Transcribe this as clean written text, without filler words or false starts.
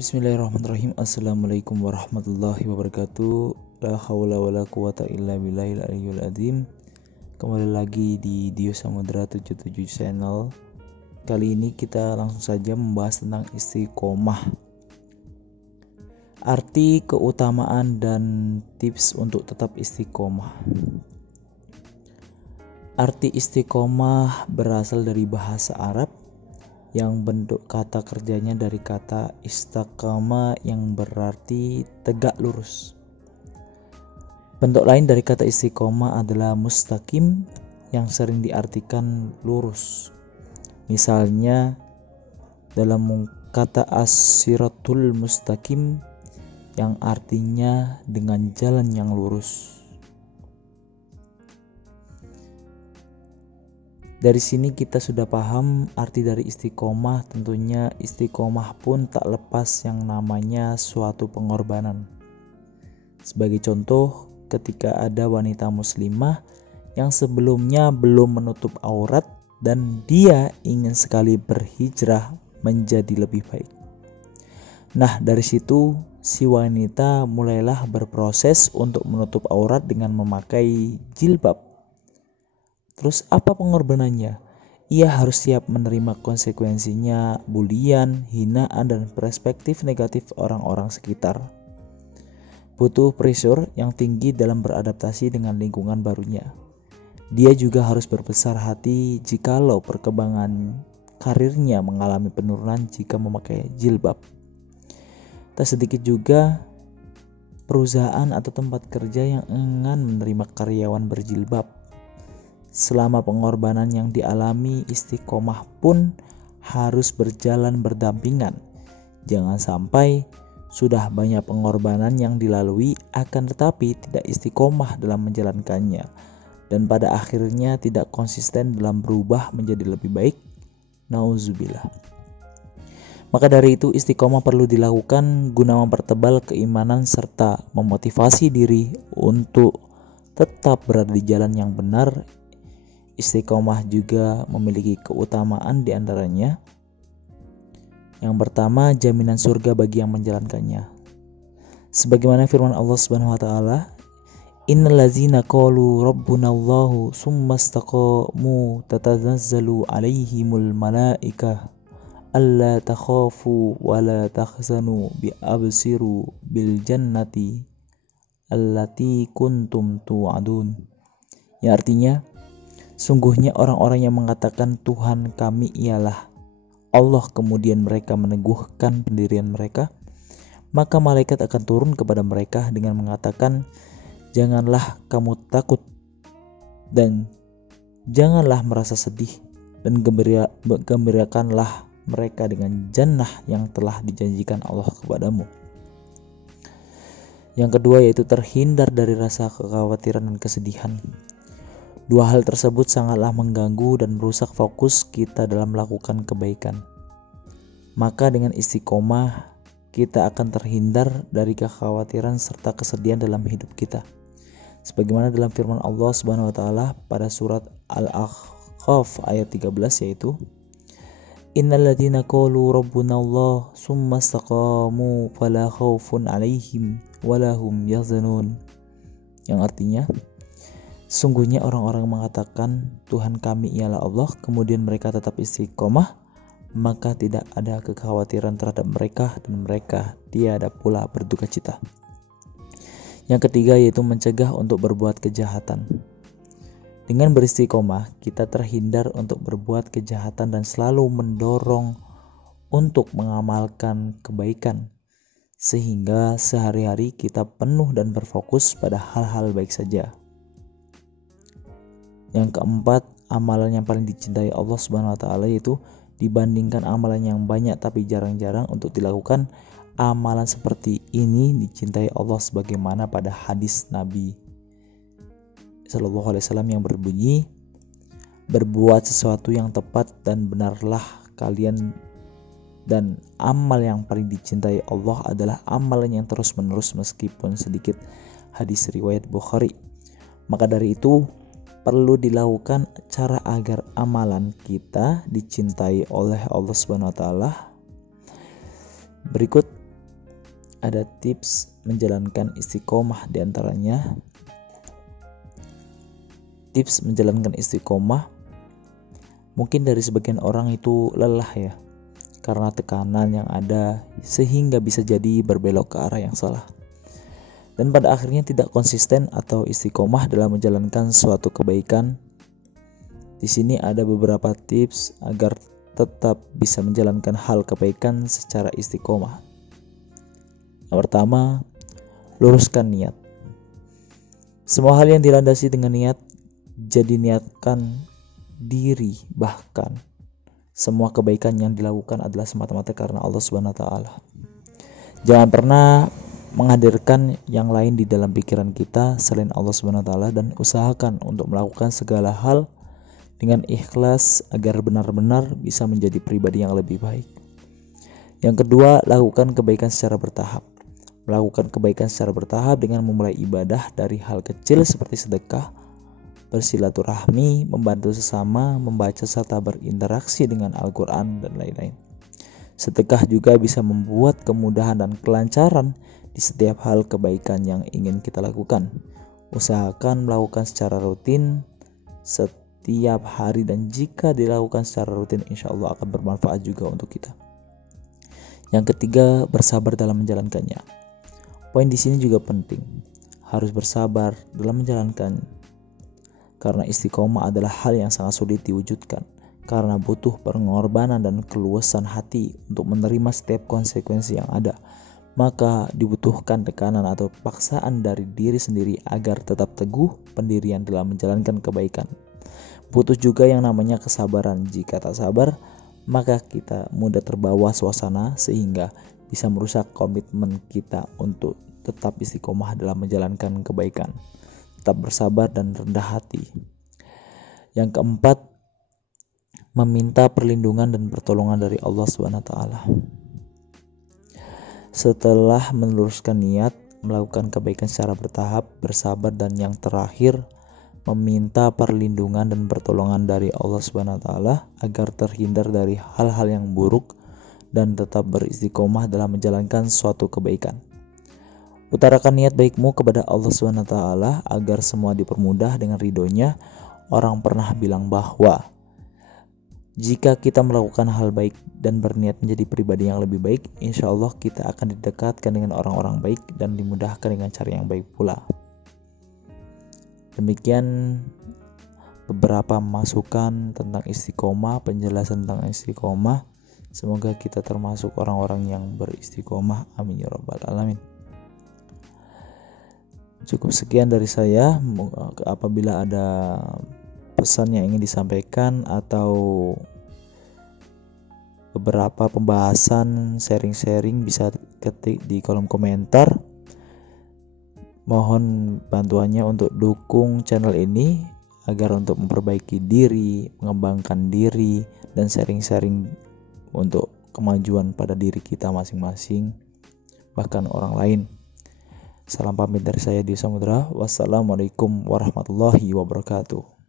Bismillahirrahmanirrahim. Assalamualaikum warahmatullahi wabarakatuh. La haula wala quwata illa billahil aliyyil azim. Kembali lagi di Dio Samudra 77 channel. Kali ini kita langsung saja membahas tentang istiqomah. Arti, keutamaan, dan tips untuk tetap istiqomah. Arti istiqomah berasal dari bahasa Arab yang bentuk kata kerjanya dari kata istaqama yang berarti tegak lurus. Bentuk lain dari kata istiqomah adalah mustaqim yang sering diartikan lurus. Misalnya dalam kata as-siratul mustaqim yang artinya dengan jalan yang lurus. Dari sini kita sudah paham arti dari istiqomah. Tentunya istiqomah pun tak lepas yang namanya suatu pengorbanan. Sebagai contoh, ketika ada wanita muslimah yang sebelumnya belum menutup aurat dan dia ingin sekali berhijrah menjadi lebih baik. Nah, dari situ si wanita mulailah berproses untuk menutup aurat dengan memakai jilbab. Terus apa pengorbanannya? Ia harus siap menerima konsekuensinya, bulian, hinaan, dan perspektif negatif orang-orang sekitar. Butuh pressure yang tinggi dalam beradaptasi dengan lingkungan barunya. Dia juga harus berbesar hati jikalau perkembangan karirnya mengalami penurunan jika memakai jilbab. Tak sedikit juga perusahaan atau tempat kerja yang enggan menerima karyawan berjilbab. Selama pengorbanan yang dialami, istiqomah pun harus berjalan berdampingan. Jangan sampai sudah banyak pengorbanan yang dilalui akan tetapi tidak istiqomah dalam menjalankannya dan pada akhirnya tidak konsisten dalam berubah menjadi lebih baik. Nauzubillah. Maka dari itu istiqomah perlu dilakukan guna mempertebal keimanan serta memotivasi diri untuk tetap berada di jalan yang benar. Istiqomah juga memiliki keutamaan di antaranya. Yang pertama, jaminan surga bagi yang menjalankannya. Sebagaimana firman Allah Subhanahu wa taala, "Innal ladzina qalu rabbunallahu tsumma istaqamu tatanazzalu 'alaihimul malaikah alla takhafu wa la tahzanu bi'absiru bil jannati allati kuntum tu'adun." Ya, artinya sungguhnya orang-orang yang mengatakan Tuhan kami ialah Allah, kemudian mereka meneguhkan pendirian mereka, maka malaikat akan turun kepada mereka dengan mengatakan, janganlah kamu takut dan janganlah merasa sedih, dan gembirakanlah mereka dengan jannah yang telah dijanjikan Allah kepadamu. Yang kedua yaitu terhindar dari rasa kekhawatiran dan kesedihan. Dua hal tersebut sangatlah mengganggu dan merusak fokus kita dalam melakukan kebaikan. Maka dengan istiqomah kita akan terhindar dari kekhawatiran serta kesedihan dalam hidup kita. Sebagaimana dalam firman Allah Subhanahu wa taala pada surat Al-Ahqaf ayat 13 yaitu Innal ladzina qalu rabbunallah tsumma istaqamu fala khaufun 'alaihim wala hum yahzanun. Yang artinya sungguhnya orang-orang mengatakan Tuhan kami ialah Allah, kemudian mereka tetap istiqomah, maka tidak ada kekhawatiran terhadap mereka dan mereka tiada pula berduka cita. Yang ketiga yaitu mencegah untuk berbuat kejahatan. Dengan beristiqomah, kita terhindar untuk berbuat kejahatan dan selalu mendorong untuk mengamalkan kebaikan, sehingga sehari-hari kita penuh dan berfokus pada hal-hal baik saja. Yang keempat, amalan yang paling dicintai Allah Subhanahu wa taala yaitu dibandingkan amalan yang banyak tapi jarang-jarang untuk dilakukan, amalan seperti ini dicintai Allah sebagaimana pada hadis Nabi Sallallahu Alaihi Wasallam yang berbunyi, berbuat sesuatu yang tepat dan benarlah kalian, dan amal yang paling dicintai Allah adalah amalan yang terus-menerus meskipun sedikit. Hadis riwayat Bukhari. Maka dari itu perlu dilakukan cara agar amalan kita dicintai oleh Allah Subhanahu wa taala. Berikut ada tips menjalankan istiqomah, di antaranya tips menjalankan istiqomah. Mungkin dari sebagian orang itu lelah ya, karena tekanan yang ada sehingga bisa jadi berbelok ke arah yang salah. Dan pada akhirnya tidak konsisten atau istiqomah dalam menjalankan suatu kebaikan. Di sini ada beberapa tips agar tetap bisa menjalankan hal kebaikan secara istiqomah. Yang pertama, luruskan niat. Semua hal yang dilandasi dengan niat, jadi niatkan diri, bahkan semua kebaikan yang dilakukan adalah semata-mata karena Allah Subhanahu wa taala. Jangan pernah menghadirkan yang lain di dalam pikiran kita selain Allah Subhanahu wa taala, dan usahakan untuk melakukan segala hal dengan ikhlas agar benar-benar bisa menjadi pribadi yang lebih baik. Yang kedua, lakukan kebaikan secara bertahap. Melakukan kebaikan secara bertahap dengan memulai ibadah dari hal kecil seperti sedekah, bersilaturahmi, membantu sesama, membaca serta berinteraksi dengan Al-Quran dan lain-lain. Sedekah juga bisa membuat kemudahan dan kelancaran di setiap hal kebaikan yang ingin kita lakukan. Usahakan melakukan secara rutin setiap hari, dan jika dilakukan secara rutin insya Allah akan bermanfaat juga untuk kita. Yang ketiga, bersabar dalam menjalankannya. Poin di sini juga penting, harus bersabar dalam menjalankan, karena istiqomah adalah hal yang sangat sulit diwujudkan, karena butuh pengorbanan dan keluasan hati untuk menerima setiap konsekuensi yang ada. Maka dibutuhkan tekanan atau paksaan dari diri sendiri agar tetap teguh pendirian dalam menjalankan kebaikan. Butuh juga yang namanya kesabaran. Jika tak sabar, maka kita mudah terbawa suasana sehingga bisa merusak komitmen kita untuk tetap istiqomah dalam menjalankan kebaikan. Tetap bersabar dan rendah hati. Yang keempat, meminta perlindungan dan pertolongan dari Allah SWT. Setelah meluruskan niat, melakukan kebaikan secara bertahap, bersabar, dan yang terakhir, meminta perlindungan dan pertolongan dari Allah SWT agar terhindar dari hal-hal yang buruk dan tetap beristiqomah dalam menjalankan suatu kebaikan. Utarakan niat baikmu kepada Allah SWT agar semua dipermudah dengan ridhonya. Orang pernah bilang bahwa jika kita melakukan hal baik dan berniat menjadi pribadi yang lebih baik, insya Allah kita akan didekatkan dengan orang-orang baik dan dimudahkan dengan cara yang baik pula. Demikian beberapa masukan tentang istiqomah, penjelasan tentang istiqomah. Semoga kita termasuk orang-orang yang beristiqomah. Amin ya rabbal alamin. Cukup sekian dari saya. Apabila ada pesan yang ingin disampaikan atau beberapa pembahasan sharing-sharing, bisa ketik di kolom komentar. Mohon bantuannya untuk dukung channel ini agar untuk memperbaiki diri, mengembangkan diri, dan sharing-sharing untuk kemajuan pada diri kita masing-masing, bahkan orang lain. Salam pamit dari saya di Samudra. Wassalamualaikum warahmatullahi wabarakatuh.